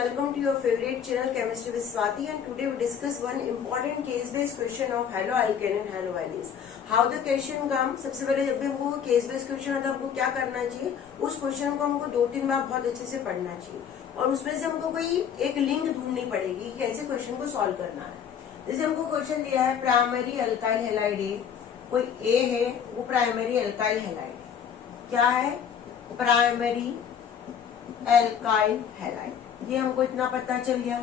Welcome to your favorite channel Chemistry with Swati, and today we discuss one important case based question of haloalkane and haloalines. How the question come? सबसे पहले जब भी हमको case based question आता है हमको क्या करना चाहिए, उस क्वेश्चन को हमको 2-3 बार बहुत अच्छे से पढ़ना चाहिए और उसमें से हमको कोई एक लिंक ढूंढनी पड़ेगी कि कैसे क्वेश्चन को सॉल्व करना है। जैसे हमको क्वेश्चन दिया है प्राइमरी अल्काइल हैलाइड ए, कोई ए है वो प्राइमरी अल्काइल हैलाइड, क्या है प्राइमरी अल्काइल हैलाइड, ये हमको इतना पता चल गया।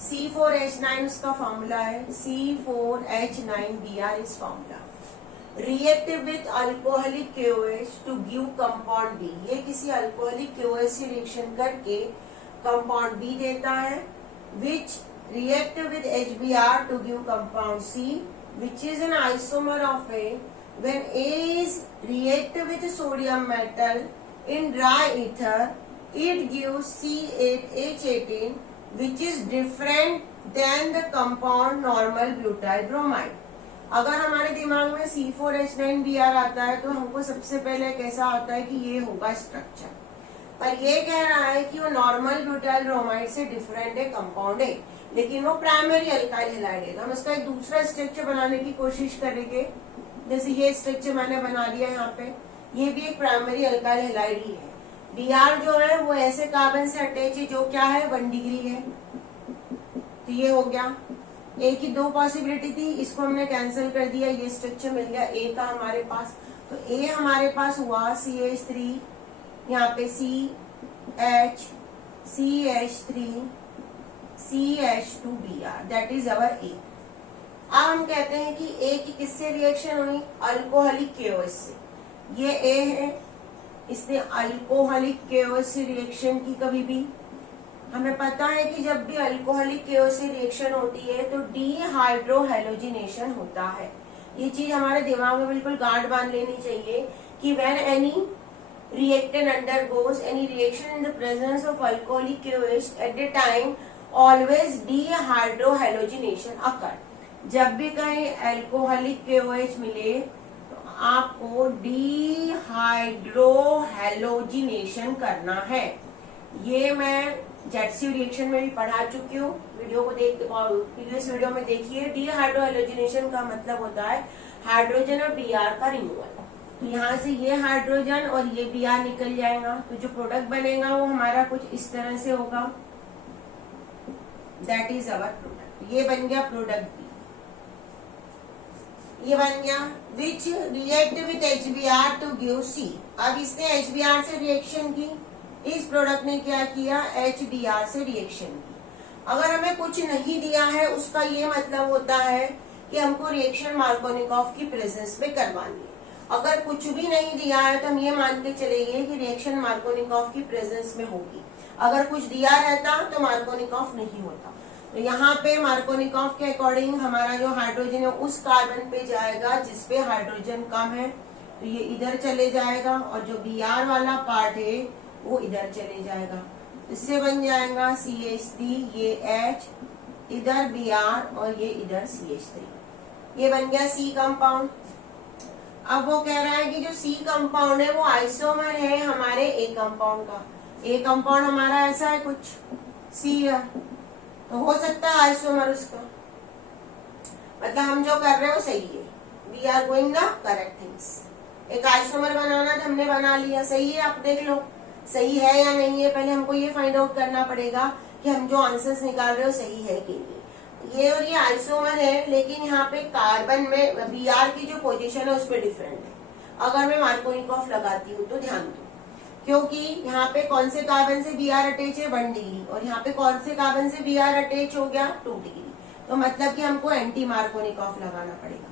C4H9 उसका फॉर्मूला है, C4H9Br इस formula. React with alcoholic KOH to give compound B, ये किसी अल्कोहलिक KOH से रिएक्शन करके कंपाउंड B देता है। Which react with HBr to give compound C, which is an isomer of A। When A is react with sodium metal in dry ether, it gives C8H18 which is different than the compound normal butyl bromide। अगर हमारे दिमाग में C4H9Br आता है तो हमको सबसे पहले कैसा होता है कि ये होगा स्ट्रक्चर, पर ये कह रहा है कि वो नॉर्मल ब्यूटाइल ब्रोमाइड से डिफरेंट है, कंपाउंड है, लेकिन वो प्राइमरी अल्काइल हैलाइड है। हम इसका एक दूसरा स्ट्रक्चर बनाने की कोशिश करेंगे। जैसे ये स्ट्रक्चर मैंने बना लिया यहाँ पे, ये भी एक प्राइमरी अल्काइल हैलाइड ही है। Br जो है वो ऐसे कार्बन से अटैच है जो क्या है 1 डिग्री है, तो ये हो गया। ए की 2 पॉसिबिलिटी थी, इसको हमने कैंसिल कर दिया, ये स्ट्रक्चर मिल गया ए का हमारे पास। तो ए हमारे पास हुआ CH3, यहाँ पे CH, CH3, CH2Br, that is our A. अब हम कहते हैं कि ए की किससे रिएक्शन हुई, अल्कोहलिक KOH से। ये ए है, इसने अल्कोहलिक KOH से रिएक्शन की। कभी भी हमें पता है कि जब भी अल्कोहलिक KOH से रिएक्शन होती है तो डीहाइड्रोहैलोजिनेशन होता है। ये चीज हमारे दिमाग में बिल्कुल गांठ बांध लेनी चाहिए कि when any reactant undergoes any reaction in the presence of alcoholic KOH at the time always dehydrohalogenation occur. जब भी कहीं अल्कोहलिक KOH मिले आपको डीहाइड्रोहैलोजिनेशन करना है। ये मैं जेटसी रिएक्शन में भी पढ़ा चुकी हूँ, वीडियो को प्रीवियस वीडियो में देखिए। डीहाइड्रोहैलोजिनेशन का मतलब होता है हाइड्रोजन और Br का रिमूवल। तो यहाँ से ये हाइड्रोजन और ये Br निकल जाएगा, तो जो प्रोडक्ट बनेगा वो हमारा कुछ इस तरह से होगा, दैट इज अवर प्रोडक्ट। ये बन गया प्रोडक्ट B, ये बन गया। Which react with HBr to give C। अब इसने HBr से रिएक्शन की, इस प्रोडक्ट ने क्या किया HBr से रिएक्शन की। अगर हमें कुछ नहीं दिया है उसका ये मतलब होता है कि हमको रिएक्शन मार्कोनिकॉफ की प्रेजेंस में करवानी है। अगर कुछ भी नहीं दिया है तो हम ये मान के चलेंगे कि रिएक्शन मार्कोनिकॉफ की प्रेजेंस में होगी। अगर कुछ दिया रहता तो मार्कोनिकॉफ नहीं होता। तो यहाँ पे मार्कोनिकॉफ के अकॉर्डिंग हमारा जो हाइड्रोजन है उस कार्बन पे जाएगा जिसपे हाइड्रोजन कम है, तो ये इधर चले जाएगा, और जो Br वाला पार्ट है वो इधर चले जाएगा। इससे बन जाएगा CH3, ये H, इधर Br और ये इधर CH3, ये बन गया C कंपाउंड। अब वो कह रहा है कि जो C कंपाउंड है वो आइसोमर है हमारे A कंपाउंड का। A कंपाउंड हमारा ऐसा है कुछ C है, तो हो सकता है आइसोमर उसका, मतलब हम जो कर रहे हो सही है, we are going the correct things. एक आइसोमर बनाना था, हमने बना लिया, सही है। आप देख लो सही है या नहीं है, पहले हमको ये फाइंड आउट करना पड़ेगा कि हम जो आंसर्स निकाल रहे हो सही है कि नहीं। ये और ये आइसोमर है, लेकिन यहाँ पे कार्बन में Br की जो पोजीशन है उस पर डिफरेंट है। अगर मैं मार्कोनिकॉफ लगाती हूँ तो ध्यान दो, क्योंकि यहाँ पे कौन से कार्बन से Br अटैच है 1 डिग्री, और यहाँ पे कौन से कार्बन से Br अटैच हो गया 2 डिग्री। तो मतलब कि हमको एंटी मार्कोनिकॉफ लगाना पड़ेगा।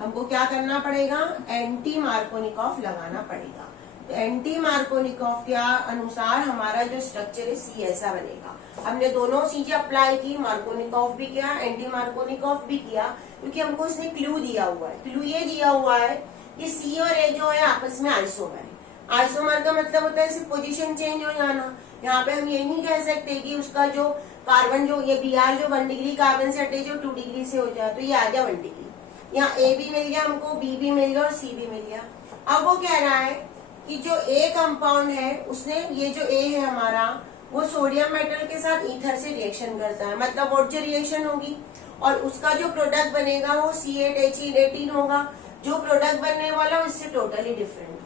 हमको क्या करना पड़ेगा, एंटी मार्कोनिकॉफ लगाना पड़ेगा। तो एंटी मार्कोनिकॉफ के अनुसार हमारा जो स्ट्रक्चर है C ऐसा बनेगा। हमने दोनों चीजें अप्लाई की, मार्कोनिकॉफ भी किया, एंटी मार्कोनिकॉफ भी किया, क्योंकि हमको उसने क्लू दिया हुआ है। क्लू ये दिया हुआ है कि C और A जो है आपस में आइसोमर है। आइसोमर का मतलब होता है सिर्फ पोजीशन चेंज हो जाना। यहाँ पे हम ये नहीं कह सकते कि उसका जो कार्बन जो ये Br जो 1 डिग्री कार्बन से अटैच हो 2 डिग्री से हो जाए, तो ये आ गया 1 डिग्री। यहाँ A भी मिल गया हमको, B भी मिल गया और C भी मिल गया। अब वो कह रहा है कि जो A कंपाउंड है उसने, ये जो A है हमारा, वो सोडियम मेटल के साथ ईथर से रिएक्शन करता है, मतलब वुड्ज रिएक्शन होगी और उसका जो प्रोडक्ट बनेगा वो C8He18 होगा। जो प्रोडक्ट बनने वाला उससे टोटली डिफरेंट होगा।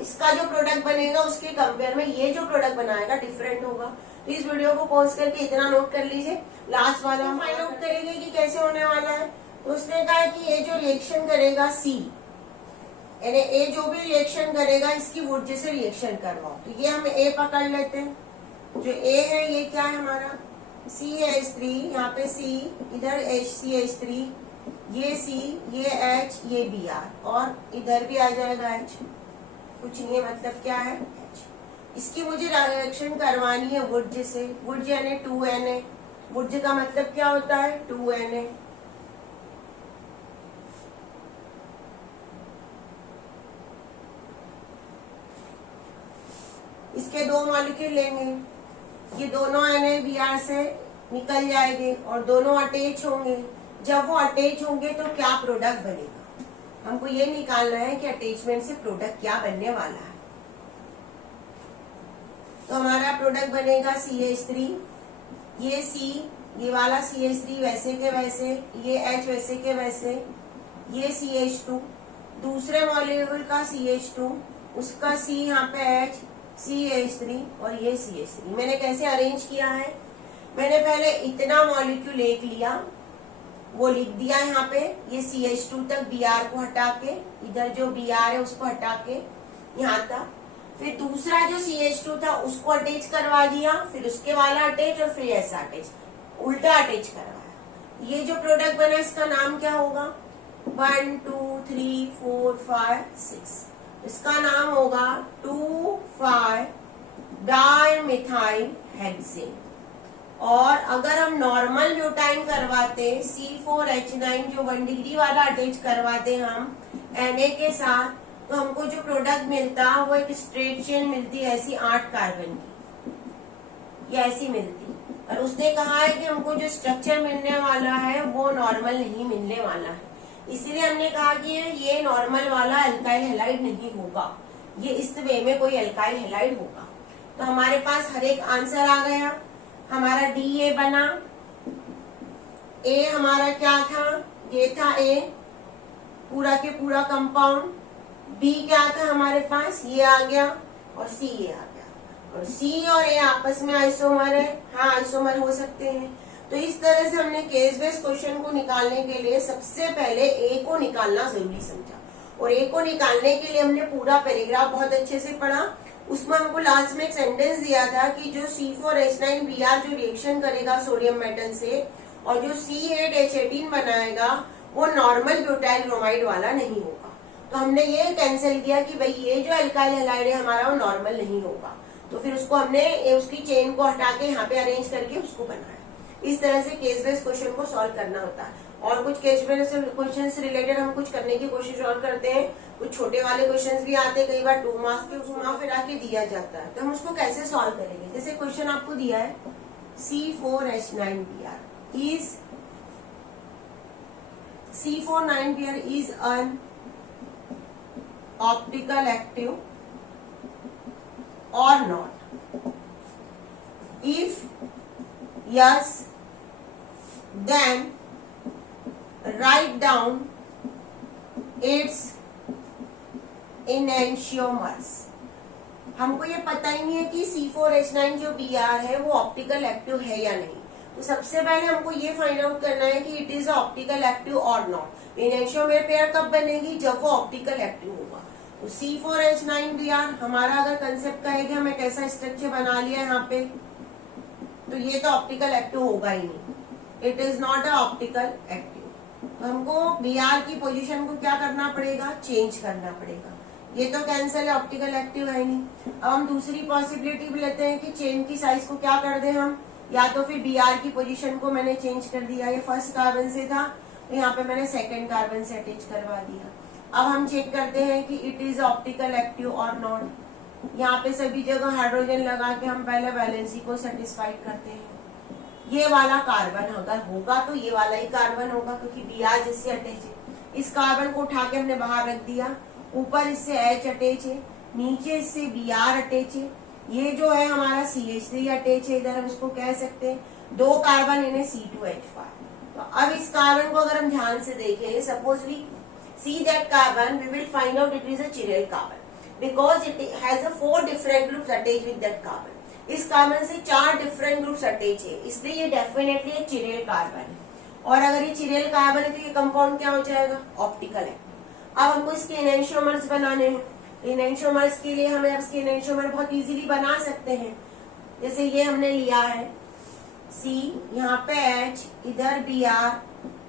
इसका जो प्रोडक्ट बनेगा उसके कंपेयर में ये जो प्रोडक्ट बनाएगा डिफरेंट होगा। तो इस वीडियो को पॉज करके इतना नोट कर लीजिए। लास्ट वाला हम फाइंड आउट करेंगे कि कैसे होने वाला है। तो उसने कहा कि ये जो रिएक्शन करेगा C, यानी ए जो भी रिएक्शन करेगा इसकी वुड्ज से रिएक्शन करवाओ। तो ये हम ए पकड़ लेते हैं। जो ए है ये क्या है हमारा CH3, यहाँ पे C, इधर HCH3, ये C, ये H, ये Br और इधर भी आ जाएगा H। कुछ नहीं है, मतलब क्या है H। इसकी मुझे रिएक्शन करवानी है वुड्ज से। वुड्ज यानी 2Na। वुड्ज का मतलब क्या होता है 2Na। इसके दो मॉलिक्यूल लेंगे, ये दोनों NaBr से निकल जाएंगे और दोनों अटैच होंगे। जब वो अटैच होंगे तो क्या प्रोडक्ट बनेगा, हमको ये निकालना है कि अटैचमेंट से प्रोडक्ट क्या बनने वाला है। तो हमारा प्रोडक्ट बनेगा CH3, ये C, ये वाला CH3 वैसे के वैसे, ये H वैसे के वैसे, ये CH2, दूसरे मॉलिक्यूल का CH2, उसका C यहाँ पे H, CH3 और ये CH3। मैंने कैसे अरेंज किया है, मैंने पहले इतना मॉलिक्यूल एक लिया, वो लिख दिया यहाँ पे, ये CH2 तक Br को हटा के, इधर जो Br है उसको हटा के यहाँ तक, फिर दूसरा जो CH2 था उसको अटैच करवा दिया, फिर उसके वाला अटैच और फिर ऐसा अटैच, उल्टा अटैच करवाया। ये जो प्रोडक्ट बना इसका नाम क्या होगा 1 2 3 4 5 6, इसका नाम होगा 2,5 डाइमिथाइल हेक्सेन। और अगर हम नॉर्मल ब्यूटाइन करवाते C4H9 जो 1 डिग्री वाला अटैच करवाते हम Na के साथ, तो हमको जो प्रोडक्ट मिलता वो एक स्ट्रेट चेन मिलती ऐसी 8 कार्बन की, ये ऐसी मिलती। और उसने कहा है कि हमको जो स्ट्रक्चर मिलने वाला है वो नॉर्मल नहीं मिलने वाला है, इसीलिए हमने कहा कि ये नॉर्मल वाला अल्काइल हैलाइड नहीं होगा, ये इस वे में कोई अल्काइल हैलाइड होगा। तो हमारे पास हर एक आंसर आ गया। हमारा DA बना, A हमारा क्या था, ये था A पूरा के पूरा कंपाउंड, B क्या था हमारे पास, ये आ गया और C ये आ गया। और C और A आपस में आइसोमर है, हाँ आइसोमर हो सकते हैं। तो इस तरह से हमने केस बेस्ड क्वेश्चन को निकालने के लिए सबसे पहले A को निकालना जरूरी समझा, और A को निकालने के लिए हमने पूरा पैराग्राफ बहुत अच्छे से पढ़ा। उसमें हमको लास्ट में एक सेंटेंस दिया था कि जो C4H9Br जो रिएक्शन करेगा सोडियम मेटल से और जो C8H18 बनाएगा वो नॉर्मल ब्यूटाइल ब्रोमाइड वाला नहीं होगा। तो हमने ये कैंसिल किया कि भाई ये जो अल्काइल हैलाइड है हमारा वो नॉर्मल नहीं होगा। तो फिर उसको हमने उसकी चेन को हटा के यहाँ पे अरेंज करके उसको बनाया। इस तरह से केस बेस्ड क्वेश्चन को सॉल्व करना होता है। और कुछ केस बेस्ड क्वेश्चन से रिलेटेड हम कुछ करने की कोशिश और करते हैं, कुछ छोटे वाले क्वेश्चंस भी आते हैं, कई बार 2 मार्क्स के घुमा फिरा के दिया जाता है। तो हम उसको कैसे सॉल्व करेंगे, जैसे क्वेश्चन आपको दिया है C4H9Br is an optical active or not? If yes, then write down its enantiomers। हमको ये पता ही नहीं है कि C4H9 जो Br है वो ऑप्टिकल एक्टिव है या नहीं। तो सबसे पहले हमको ये फाइंड आउट करना है कि इट इज ऑप्टिकल एक्टिव और नॉट। एनेंशियोमर पेयर कब बनेगी, जब वो ऑप्टिकल एक्टिव होगा। तो C4H9Br हमारा अगर कंसेप्ट कहेगी हमें कैसा स्ट्रक्चर बना लिया यहाँ पे, तो ये तो ऑप्टिकल एक्टिव होगा ही नहीं, it is not a optical active. तो हमको Br की पोजीशन को क्या करना पड़ेगा, चेंज करना पड़ेगा। ये तो कैंसिल है, ऑप्टिकल एक्टिव है नहीं। अब हम दूसरी पॉसिबिलिटी भी लेते हैं कि चेन की साइज को क्या कर दें हम, या तो फिर Br की पोजीशन को मैंने चेंज कर दिया, ये फर्स्ट कार्बन से था तो यहाँ पे मैंने सेकंड कार्बन से अटैच करवा दिया। अब हम चेक करते हैं कि इट इज ऑप्टिकल एक्टिव और नॉट। यहाँ पे सभी जगह हाइड्रोजन लगा के हम पहले वैलेंसी को सेटिस्फाइड करते हैं। ये वाला कार्बन अगर होगा तो ये वाला ही कार्बन होगा, क्योंकि Br जिससे अटैच है। इस कार्बन को उठा के हमने बाहर रख दिया, ऊपर इससे H अटैच है, नीचे इससे Br अटैच है, ये जो है हमारा CH3 अटैच है इधर, हम इसको कह सकते हैं 2 कार्बन इन C2H5। तो अब इस कार्बन को अगर हम ध्यान से देखें, suppose we see that carbon, we will find out it is a chiral carbon because it has 4 different groups attach with that carbon. इस कार्बन से 4 डिफरेंट ग्रुप्स अटैच है, इसलिए ये डेफिनेटली एक चिरेल कार्बन है। और अगर ये चिरेल कार्बन है तो ये कंपाउंड क्या हो जाएगा, ऑप्टिकल है। अब हमको इसके एनेंटियोमर्स बनाने हैं। एनेंटियोमर्स के लिए हमें अब इसके एनेंटियोमर बहुत इजीली बना सकते हैं। जैसे ये हमने लिया है C, यहाँ पे H, इधर Br,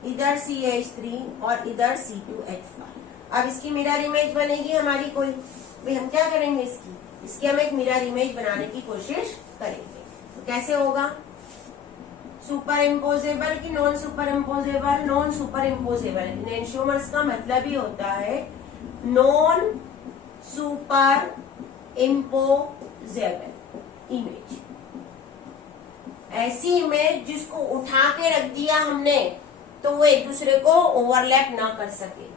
इधर CH3 और इधर C2H5। अब इसकी मिरर इमेज बनेगी हमारी कोई, भाई हम क्या करेंगे, इसकी हम एक मिरर इमेज बनाने की कोशिश करेंगे। तो कैसे होगा, सुपर इम्पोजेबल की non superimposable? Non superimposable. Enantiomers का मतलब ही होता है नॉन सुपर इम्पोजेबल इमेज, ऐसी इमेज जिसको उठा के रख दिया हमने तो वो एक दूसरे को ओवरलैप ना कर सके।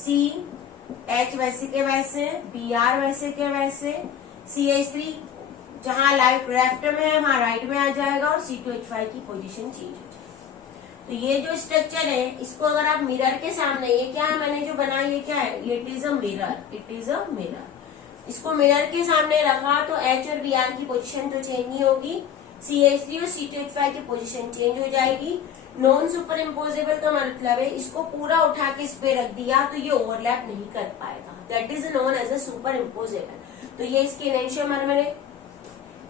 CH वैसे के वैसे, Br वैसे के वैसे, CH3 जहां लेफ्ट में है वहां राइट में आ जाएगा और C2H5 की पोजीशन चेंज हो जाएगी। तो ये जो स्ट्रक्चर है इसको अगर आप मिरर के सामने, ये क्या है मैंने जो बनाया, ये क्या है, it is a mirror, it is a mirror. इसको मिरर के सामने रखा तो H और Br की पोजीशन तो चेंज नहीं होगी, CH3 और C2H5 की पोजीशन चेंज हो जाएगी। नॉन सुपर इम्पोजेबल का मतलब है इसको पूरा उठा के इस पे रख दिया तो ये ओवरलैप नहीं कर पाएगा, that is known as a superimposable. तो ये इसके एनेंटियोमर में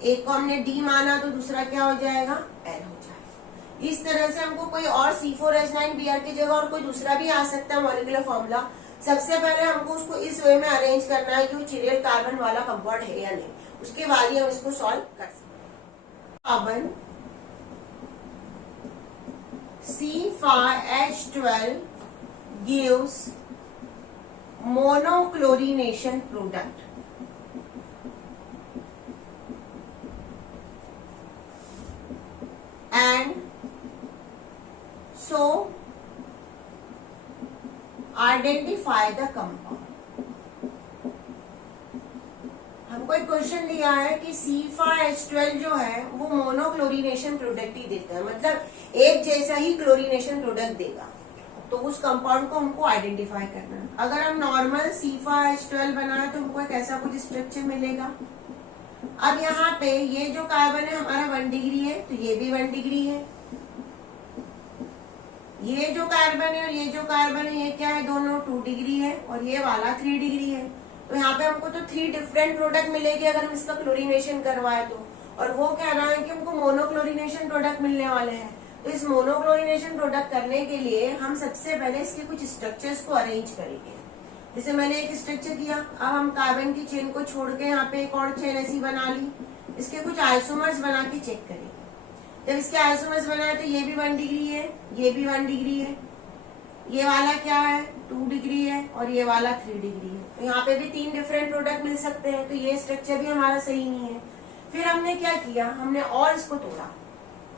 एक को हमने D माना तो दूसरा क्या हो जाएगा, L हो जाएगा। इस तरह से हमको कोई और C4H9Br की जगह और कोई दूसरा भी आ सकता है मॉलिक्यूलर फॉर्मूला। सबसे पहले हमको उसको इस वे में अरेंज करना है कि वो चिरेल कार्बन वाला कंपाउंड है या नहीं, उसके बाद ही हम इसको सॉल्व कर सकते हैं। Carbon C5H12 gives monochlorination product. And so identify the compound. हमको एक क्वेश्चन दिया है कि C5H12 जो है वो मोनोक्लोरिनेशन प्रोडक्ट ही देता है, मतलब एक जैसा ही क्लोरिनेशन प्रोडक्ट देगा। तो उस कंपाउंड को हमको आइडेंटिफाई करना है। अगर हम नॉर्मल C5H12 बनाए तो हमको एक ऐसा कुछ स्ट्रक्चर मिलेगा। अब यहाँ पे ये जो कार्बन है हमारा 1 डिग्री है तो ये भी 1 डिग्री है, ये जो कार्बन है और ये जो कार्बन है ये क्या है, दोनों 2 डिग्री है और ये वाला 3 डिग्री है। तो यहाँ पे हमको तो 3 डिफरेंट प्रोडक्ट मिलेगी अगर हम इसका क्लोरिनेशन करवाए तो, और वो कह रहा है कि हमको मोनोक्लोरिनेशन प्रोडक्ट मिलने वाले हैं। तो इस मोनोक्लोरिनेशन प्रोडक्ट करने के लिए हम सबसे पहले इसके कुछ स्ट्रक्चर्स को अरेंज करेंगे। जैसे मैंने एक स्ट्रक्चर किया, अब हम कार्बन की चेन को छोड़ के यहाँ पे एक और चेन ऐसी बना ली, इसके कुछ आइसोमर्स बना के चेक करेंगे। जब इसके आइसोमर्स बनाए तो ये भी 1 डिग्री है, ये भी 1 डिग्री है, ये वाला क्या है 2 डिग्री है और ये वाला 3 डिग्री है। तो यहाँ पे भी 3 डिफरेंट प्रोडक्ट मिल सकते हैं, तो ये स्ट्रक्चर भी हमारा सही नहीं है। फिर हमने क्या किया, हमने और इसको तोड़ा,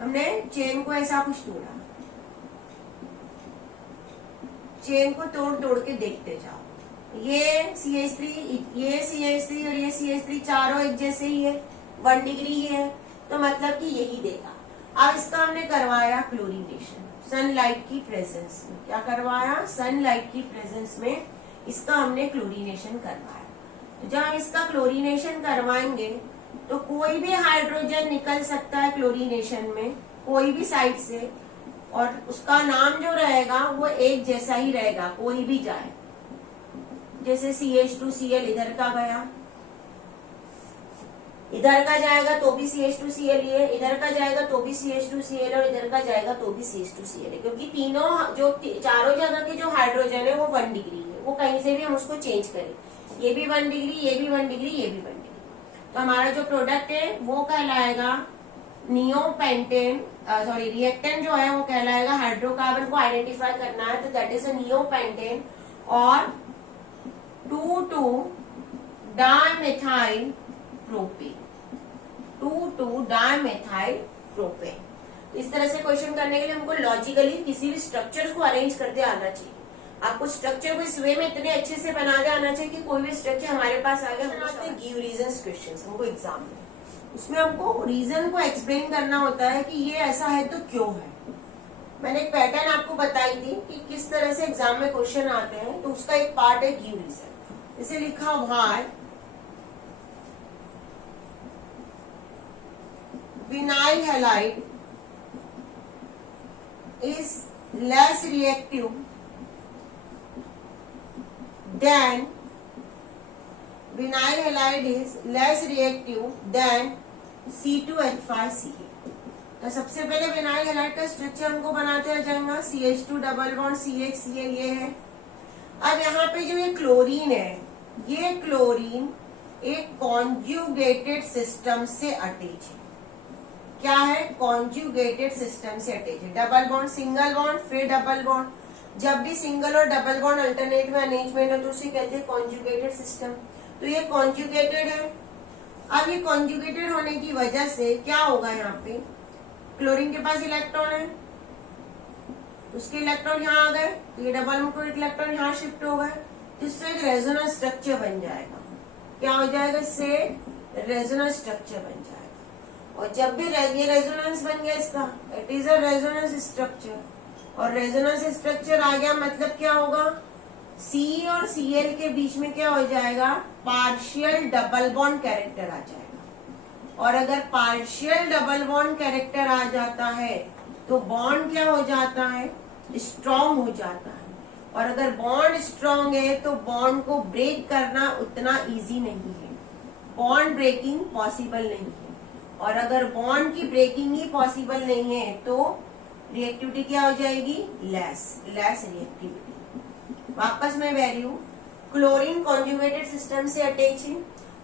हमने चेन को ऐसा कुछ तोड़ा, चेन को तोड़ तोड़ के देखते जाओ। ये CH3 और ये CH3 चारों एक जैसे ही है, 1 डिग्री ही है, तो मतलब कि यही देगा। अब इसका हमने करवाया क्लोरीनेशन सनलाइट की प्रेजेंस में। क्या करवाया, सनलाइट की प्रेजेंस में इसका हमने क्लोरीनेशन करवाया। तो जब हम इसका क्लोरीनेशन करवाएंगे तो कोई भी हाइड्रोजन निकल सकता है क्लोरीनेशन में, कोई भी साइड से, और उसका नाम जो रहेगा वो एक जैसा ही रहेगा, कोई भी जाए। जैसे CH2Cl इधर का गया, इधर का जाएगा तो भी CH2Cl ही है, इधर का जाएगा तो भी CH2Cl और इधर का जाएगा तो भी CH2Cl है, क्योंकि तीनों जो चारों जगह के जो हाइड्रोजन है वो 1 डिग्री है, वो कहीं से भी हम उसको चेंज करें, ये भी 1 डिग्री, ये भी 1 डिग्री, ये भी 1 डिग्री। तो हमारा जो प्रोडक्ट है वो कहलाएगा नियोपेंटेन, सॉरी रिएक्टेंट जो है वो कहलाएगा, हाइड्रोकार्बन को आइडेंटिफाई करना है तो दैट इज अ नियोपेंटेन और 2,2-डाइमेथाइल प्रोपेन, 2,2-डाइमेथाइल प्रोपेन। इस तरह से क्वेश्चन करने के लिए हमको लॉजिकली किसी भी स्ट्रक्चर्स को अरेंज करते आना चाहिए। आपको स्ट्रक्चर को इस वे में इतने अच्छे से बना के आना चाहिए कि कोई भी स्ट्रक्चर हमारे पास आ गया हमको गिव रीजंस क्वेश्चंस हमको एग्जाम में, उसमें हमको रीजन को एक्सप्लेन करना होता है कि ये ऐसा है तो क्यों है। मैंने एक पैटर्न आपको बताई थी कि किस तरह से एग्जाम में क्वेश्चन आते हैं, तो उसका एक पार्ट है गिव रीजन। इसे लिखा why vinyl halide is less reactive than vinyl halide is less reactive than C2H5Ca। तो सबसे पहले विनाइल हैलाइड का स्ट्रक्चर हमको बनाते आ जाएगा, CH2 डबल बॉन्ड CHCl ये है। अब यहाँ पे जो ये क्लोरीन है, ये क्लोरीन एक कॉन्जुगेटेड सिस्टम से अटैच है। क्या है? कॉन्जुगेटेड सिस्टम से अटैच है। डबल बॉन्ड, सिंगल बॉन्ड, फिर डबल बॉन्ड। जब भी सिंगल और डबल बॉन्ड अल्टरनेट में अरेंजमेंट हो तो उसे कहते हैं कॉन्जुगेटेड सिस्टम। तो ये कॉन्जुगेटेड है। अब ये कॉन्जुगेटेड होने की वजह से क्या होगा, यहाँ पे क्लोरीन के पास इलेक्ट्रॉन है, उसके इलेक्ट्रॉन यहाँ आ गए, तो ये डबल बॉन्ड इलेक्ट्रॉन यहाँ शिफ्ट हो गए, तो इससे एक रेजोनेंस स्ट्रक्चर बन जाएगा। क्या हो जाएगा? इससे रेजोनेंस स्ट्रक्चर बन जाएगा। और जब भी ये रेजोनेंस बन गया इसका, it is a resonance structure, और रेजोनेंस स्ट्रक्चर आ गया मतलब क्या होगा? C और Cl के बीच में क्या हो जाएगा? पार्शियल डबल बॉन्ड कैरेक्टर आ जाएगा। और अगर पार्शियल डबल बॉन्ड कैरेक्टर आ जाता है तो बॉन्ड क्या हो जाता है? स्ट्रॉन्ग हो जाता है। और अगर बॉन्ड स्ट्रॉन्ग है तो बॉन्ड को ब्रेक करना उतना इजी नहीं है, बॉन्ड ब्रेकिंग पॉसिबल नहीं है। और अगर बॉन्ड की ब्रेकिंग ही पॉसिबल नहीं है तो रिएक्टिविटी क्या हो जाएगी? Less reactivity. वापस में वैल्यू, क्लोरीन कॉन्जुगेटेड सिस्टम से अटैच है,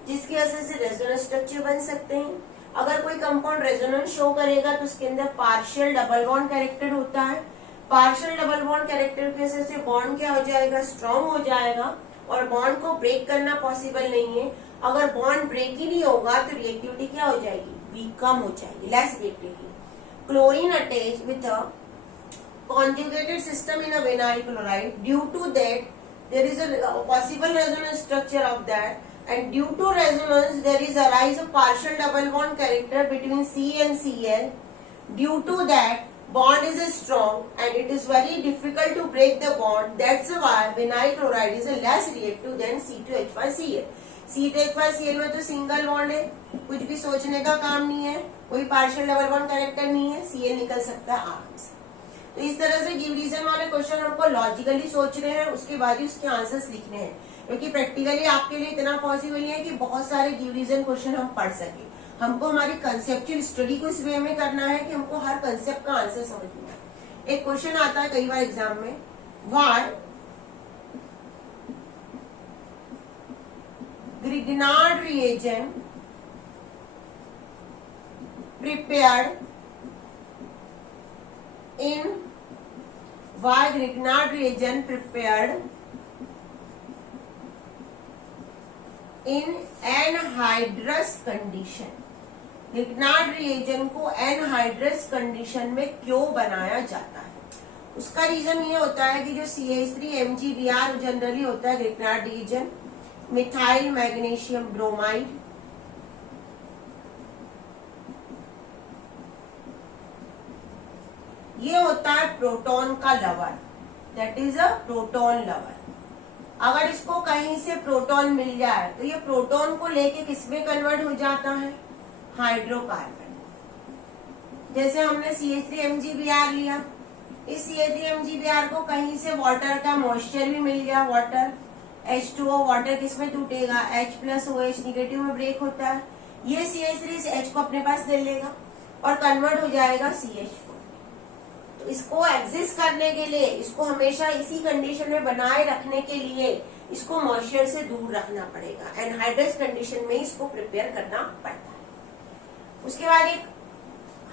जिसकी वजह से रेजोनेंस स्ट्रक्चर बन सकते हैं। अगर कोई कंपाउंड रेजोनेंस शो करेगा तो उसके अंदर पार्शियल डबल बॉन्ड कैरेक्टर होता है। पार्शियल डबल बॉन्ड कैरेक्टर की वजह से बॉन्ड क्या हो जाएगा? स्ट्रॉन्ग हो जाएगा, और बॉन्ड को ब्रेक करना पॉसिबल नहीं है। अगर बॉन्ड ब्रेक ही नहीं होगा तो रिएक्टिविटी क्या हो जाएगी? कम हो जाएगी, less reactivity. Chlorine attach with a conjugated system in a vinyl chloride. Due to that, there is a possible resonance structure of that, and due to resonance, there is a rise of partial double bond character between C and Cl. Due to that, bond is strong and it is very difficult to break the bond. That's why vinyl chloride is a less reactive than C2H5Cl. C2H5Cl में तो single bond है, कुछ भी सोचने का काम नहीं है, कोई पार्शियल डबल बॉन्ड कैरेक्टर नहीं है, Cl निकल सकता है आराम से। तो इस तरह से गिव रीजन वाले क्वेश्चन हमको लॉजिकली सोच रहे हैं, उसके बाद ही उसके आंसर्स लिखने हैं, क्योंकि प्रैक्टिकली आपके लिए इतना पॉसिबल नहीं है कि बहुत सारे गिव रीजन क्वेश्चन हम पढ़ सके। हमको हमारी कंसेप्चुअल स्टडी को इस वे में करना है कि हमको हर कंसेप्ट का आंसर समझना है। एक क्वेश्चन आता है कई बार एग्जाम में, why Grignard reagent prepared in Grignard reagent prepared in anhydrous condition। Grignard reagent को anhydrous condition में क्यों बनाया जाता है? उसका रीजन ये होता है कि जो CH3MgBr जनरली होता है Grignard reagent, methyl magnesium bromide, ये होता है प्रोटॉन का lover, that is a proton lover. अगर इसको कहीं से प्रोटॉन मिल जाए तो ये प्रोटॉन को लेके किसमें कन्वर्ट हो जाता है? हाइड्रोकार्बन। जैसे हमने CH3MgBr लिया, इस CH3MgBr को कहीं से वाटर का मॉइस्चर भी मिल गया, वाटर H2O, वाटर किसमें टूटेगा? H+OH निगेटिव में ब्रेक होता है। ये CH3 से H को अपने पास ले लेगा और कन्वर्ट हो जाएगा CH4। तो इसको एग्जिस्ट करने के लिए, इसको हमेशा इसी कंडीशन में बनाए रखने के लिए इसको मॉइस्चर से दूर रखना पड़ेगा। एनहाइड्रस कंडीशन में इसको प्रिपेयर करना पड़ता है। उसके बाद एक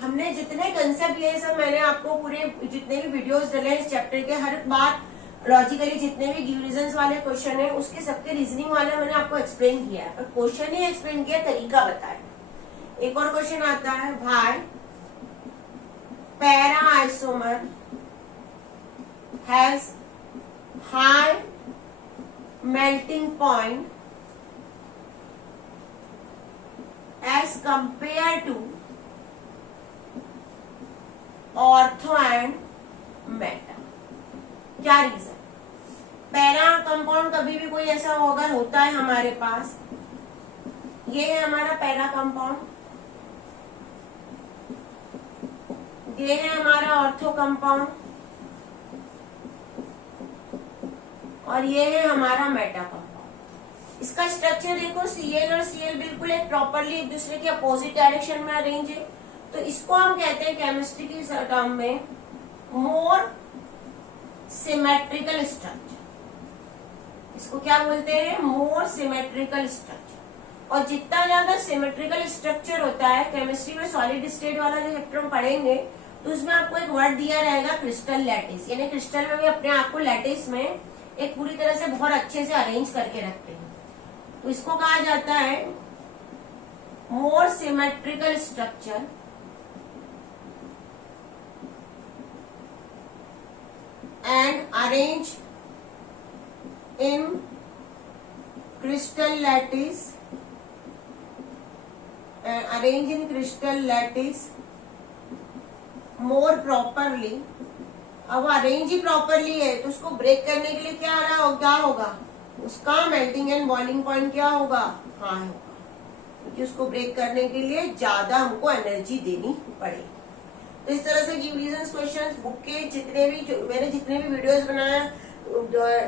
हमने जितने कंसेप्ट, ये सब मैंने आपको पूरे जितने भी वीडियोस डले इस चैप्टर के, हर बार लॉजिकली जितने भी गिव रीजंस वाले क्वेश्चन है उसके सबके रीजनिंग वाले मैंने आपको एक्सप्लेन किया है, पर क्वेश्चन ही एक्सप्लेन किया, तरीका बताया। एक और क्वेश्चन आता है, भाई para isomer has high melting point as compared to ortho and Meta. क्या रीजन? पैरा कंपाउंड कभी भी कोई ऐसा अगर होता है हमारे पास, ये है हमारा पैरा कंपाउंड, ये है हमारा ऑर्थो कंपाउंड और ये है हमारा मेटा कंपाउंड। इसका स्ट्रक्चर देखो, Cl और Cl बिल्कुल एक प्रॉपरली एक दूसरे के अपोजिट डायरेक्शन में अरेंज है, तो इसको हम कहते हैं केमिस्ट्री की टर्म में मोर सिमेट्रिकल स्ट्रक्चर। इसको क्या बोलते हैं? मोर सिमेट्रिकल स्ट्रक्चर। और जितना ज्यादा सिमेट्रिकल स्ट्रक्चर होता है, केमिस्ट्री में सॉलिड स्टेट वाला जो चैप्टर हम पढ़ेंगे तो उसमें आपको एक वर्ड दिया रहेगा क्रिस्टल लैटिस, यानी क्रिस्टल में भी अपने आप को लैटिस में एक पूरी तरह से बहुत अच्छे से अरेंज करके रखते हैं, तो इसको कहा जाता है more symmetrical structure and arrange in crystal lattice, more properly। अब अरेंज ही प्रॉपरली है तो उसको ब्रेक करने के लिए क्या होगा? उसका मेल्टिंग एंड बॉइलिंग पॉइंट क्या होगा? हाई होगा, क्योंकि उसको ब्रेक करने के लिए ज्यादा हमको एनर्जी देनी पड़ेगी। तो इस तरह से रीजन क्वेश्चन बुक के मैंने जितने भी वीडियोस बनाए,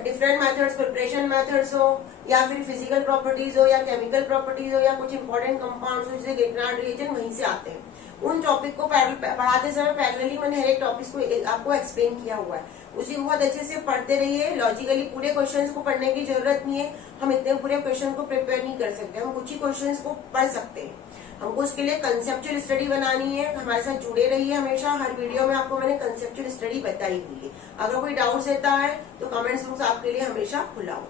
डिफरेंट मेथड्स, प्रिपरेशन मेथड्स हो या फिर फिजिकल प्रॉपर्टीज हो या केमिकल प्रॉपर्टीज हो या कुछ इंपॉर्टेंट कंपाउंड्स हो जैसे गिरनार्ड रिएजेंट, वहीं से आते हैं। उन टॉपिक को पढ़ाते समय पैरेलली मैंने हर एक टॉपिक को आपको एक्सप्लेन किया हुआ है, उसी को बहुत अच्छे से पढ़ते रहिए। लॉजिकली पूरे क्वेश्चंस को पढ़ने की जरूरत नहीं है, हम इतने पूरे क्वेश्चन को प्रिपेयर नहीं कर सकते, हम कुछ ही क्वेश्चंस को पढ़ सकते हैं। हमको उसके लिए कंसेप्चुअल स्टडी बनानी है। हमारे साथ जुड़े रहिए हमेशा, हर वीडियो में आपको मैंने कंसेप्चुअल स्टडी बताई हुई है। अगर कोई डाउट्स रहता है तो कमेंट्स बॉक्स आपके लिए हमेशा खुला हो।